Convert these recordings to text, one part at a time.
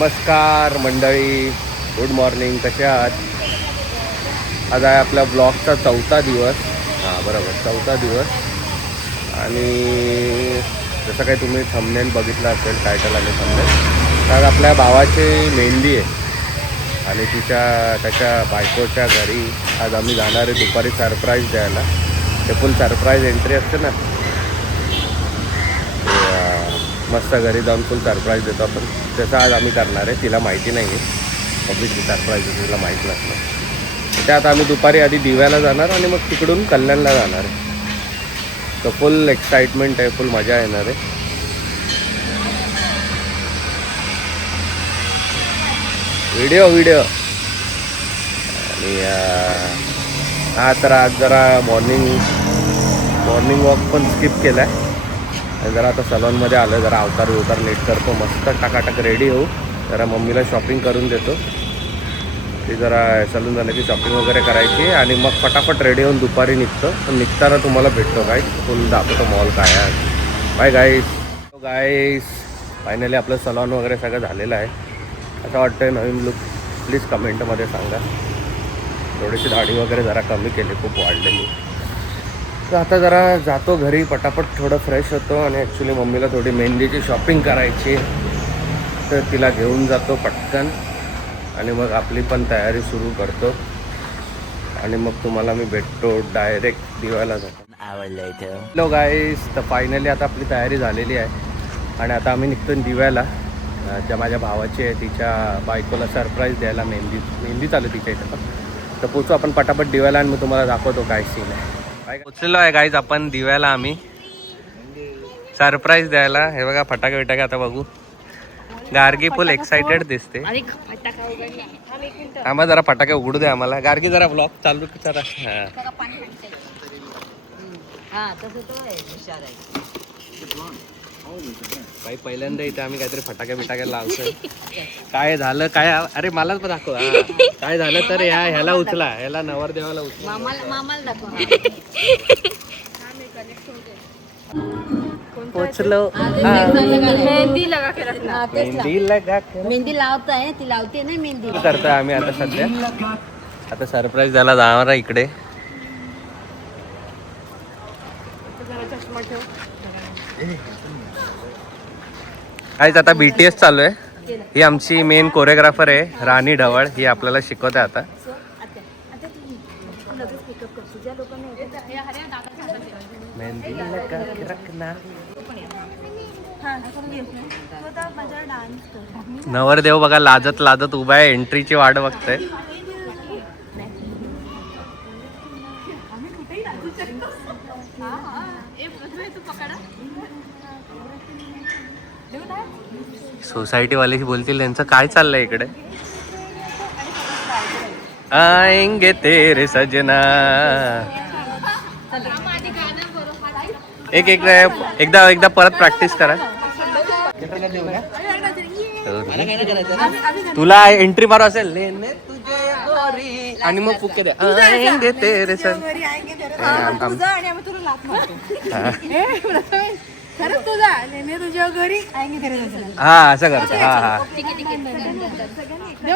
नमस्कार मंडळी, good morning. कसे आहात? आज आहे आपल्या ब्लॉगचा 4था दिवस. बरोबर 4था दिवस. आणि जसं काही तुम्ही थंबनेल बघितलं असेल, टायटल आणि थंबनेल, तर आपल्या भावाची मेहंदी आहे आणि त्याच्या बायकोच्या घरी आज आम्ही जाणार आहे दुपारी सरप्राईज द्यायला. ते फुल सरप्राईज एंट्री असते ना, मस्त घरी जाऊन फुल सरप्राईज देतो आपण. तसं आज आम्ही करणार आहे. तिला माहिती नाही आहे ऑब्विसली सरप्राईज तिला माहीत नसलं. त्यात आम्ही दुपारी आधी दिव्याला जाणार आणि मग तिकडून कल्याणला जाणार आहे. तर फुल एक्साइटमेंट आहे, फुल मजा येणार आहे. व्हिडिओ आणि हा तर आज जरा मॉर्निंग वॉक पण स्किप केला आहे आणि जरा आता सलॉनमध्ये आलं, जरा अवतार नीट करतो, मस्त टाकाटाक रेडी होऊ. जरा मम्मीला शॉपिंग करून देतो. ती जरा सलून झालं की शॉपिंग वगैरे करायची आणि मग फटाफट रेडी होऊन दुपारी निघतो. पण निघताना तुम्हाला भेटतो गाईस, फुल दाखवतो मॉल काय आहे. बाय गाईस. फायनली आपलं सलॉन वगैरे सगळं झालेलं आहे. असं वाटतं नवीन लुक. प्लीज कमेंटमध्ये सांगा. थोडीशी दाढी वगैरे जरा कमी केली, खूप वाढलेली. तर आता जरा जातो घरी, पटापट थोडं फ्रेश होतो आणि ॲक्च्युली मम्मीला थोडी मेहंदीची शॉपिंग करायची, तर तिला घेऊन जातो पटकन आणि मग आपली पण तयारी सुरू करतो आणि मग तुम्हाला मी भेटतो डायरेक्ट दिवायला जातो. हॅलो गाईस, तर फायनली आता आपली तयारी झालेली आहे आणि आता आम्ही निघतो दिव्याला. त्या माझ्या भावाची आहे, तिच्या बायकोला सरप्राईज द्यायला. मेहंदी चालू तिच्या इथं. तर पोचू आपण पटापट दिव्याला आणि मी तुम्हाला दाखवतो काय सीन आहे. पोचलेलो आहे गाईज आपण दिव्याला, आम्ही सरप्राईज द्यायला. हे बघा फटाके आता बघू. गार्गी फुल एक्साइटेड दिसते. आम्हाला जरा फटाके उघडू दे आम्हाला. गार्गी जरा ब्लॉग चालू जरा. बाई पहिल्यांदा इथे आम्ही काहीतरी फटाके लावतोय. काय झालं काय? अरे मलाच पण दाखव. काय झालं तर ह्याला उचला, ह्याला नवरदेवाला उचला. पोचलो. मेहंदी लावताय, ती लावते ना मेहंदी करतोय आम्ही आता सध्या. आता सरप्राईज द्यायला जाणार आहे इकडे. काहीच आता BTS चालू आहे. ही आमची मेन कोरिओग्राफर आहे राणी ढवळ. ही आपल्याला शिकवते आता. नवरदेव बघा लाजत उभा आहे, एंट्रीची वाट बघतोय. सोसायटी वाले बोलतील त्यांचं काय चाललंय इकडे. आएंगे तेरे सजना. एकदा परत प्रॅक्टिस करा. तुला एंट्री मारू असेल लेने तुझे गोरी आणि मग फुके द्या. आएंगे तेरे सजना. हा असं करतो. हा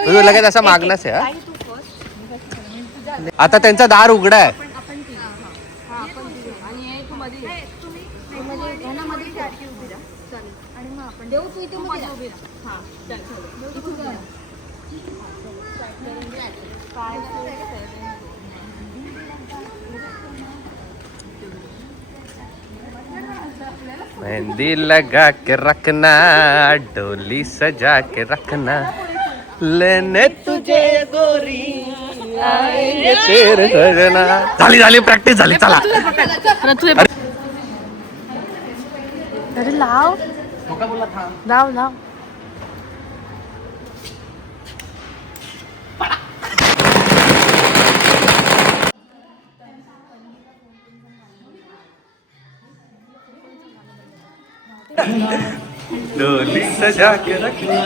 तू लगेच असं मागलास आहे. आता त्यांचा दार उघडा आहे. मेहंदी लगा के रखना, डोली सजा के रखना, लेने तुझे गोरी आएंगे तेरे सजना. झाली प्रॅक्टिस झाली. चला अरे लाव लाव. डोली सजा के रखना,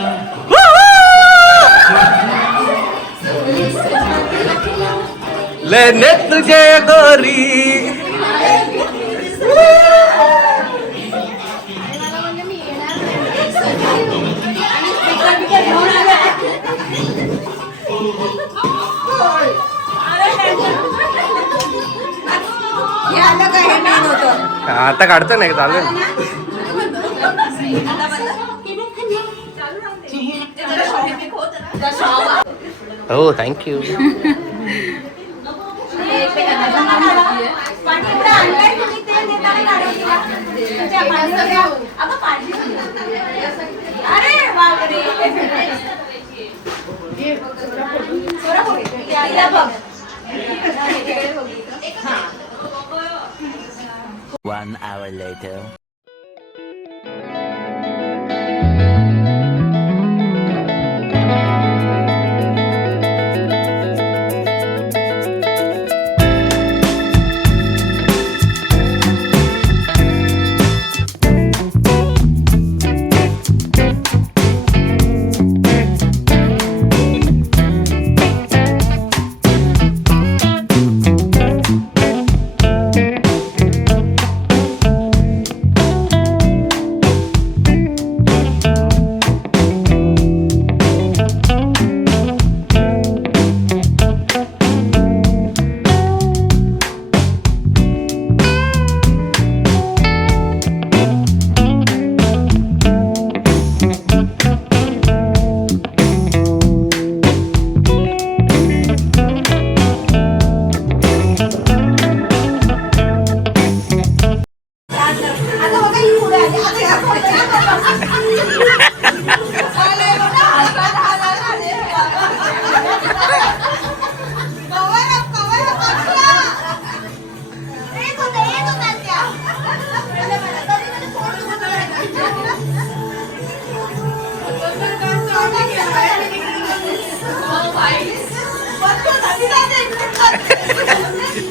लेने तुझे गोरी. घेऊन आता काढतो नाही चालेल. हो थँक्यू. One hour later.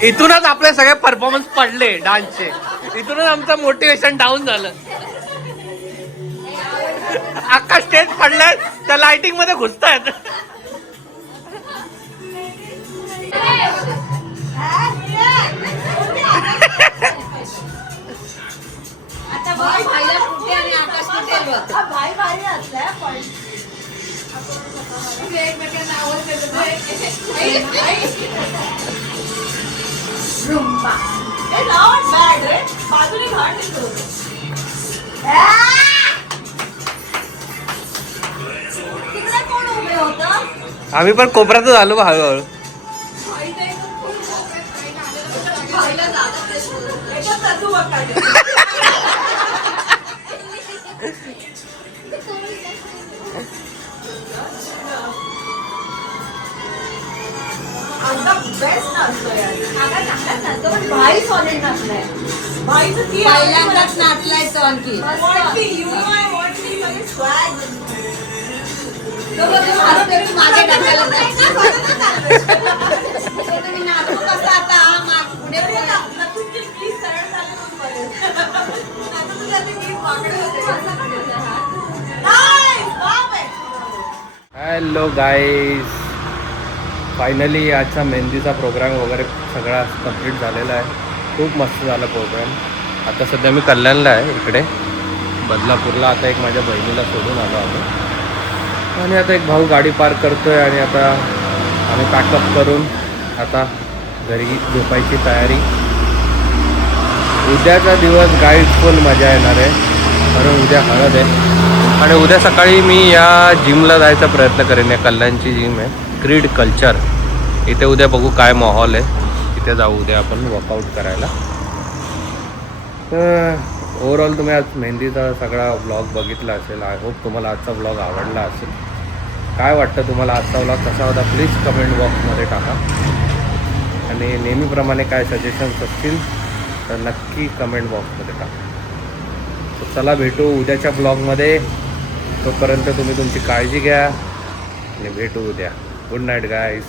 इथूनच आपले सगळे परफॉर्मन्स पडले डान्सचे. इथूनच आमचं मोटिवेशन डाऊन झालं. अख्खा स्टेज पडलाय त्या लाइटिंग मध्ये घुसतायत. आता भाई भाईला कुठे आणि आकाश कुठे बघ. भाई भारी असलाय पण रुंबा ए नॉट बॅड रे. बाजूने घाट येतो. तिकडे कोण उभे होतं. आम्ही पण कोपऱ्यातच आलो हळूहळू. भाईला जागा त्याच्यात तू बघ. बेस्ट नाचतो यार. काका चांगलाच नाचतो पण भाई सॉलिड नाचलाय. भाईचं ती पहिल्यांदाच नाचलाय तो आणखी. मागे टाकायला तुम्ही नाचू कसं आता पुढे हॅलो गाईज, फायनली आजचा मेहंदीचा प्रोग्राम वगैरे सगळा कंप्लीट झालेला आहे. खूप मस्त झाला प्रोग्राम. आता सध्या मी कल्याणला आहे इकडे बदलापूरला. आता एक माझ्या बहिणीला सोडून आलो आम्ही आणि आता एक भाऊ गाडी पार्क करतो आहे आणि आता आम्ही पॅकअप करून आता घरी झोपायची तयारी. उद्याचा दिवस गाईड फुल मजा येणार आहे कारण उद्या हळद आहे आणि उद्या सकाळी मी या जिमला जायचा प्रयत्न करेन. या कल्याणची जिम आहे क्रीड कल्चर. इथे उद्या बघू काय माहोल आहे. इथे जाऊ उद्या आपण वर्कआउट करायला. तर ओव्हरऑल तुम्ही आज मेहंदीचा सगळा व्लॉग बघितला असेल. आय होप तुम्हाला आजचा व्लॉग आवडला असेल. काय वाटतं तुम्हाला आजचा व्लॉग कसा होता प्लीज कमेंट बॉक्समध्ये टाका. आणि नेहमीप्रमाणे काय सजेशन्स असतील तर नक्की कमेंट बॉक्समध्ये टाका. तर चला भेटू उद्याच्या ब्लॉगमध्ये. तोपर्यंत तुम्ही तुमची काळजी घ्या आणि भेटू उद्या. Good night guys.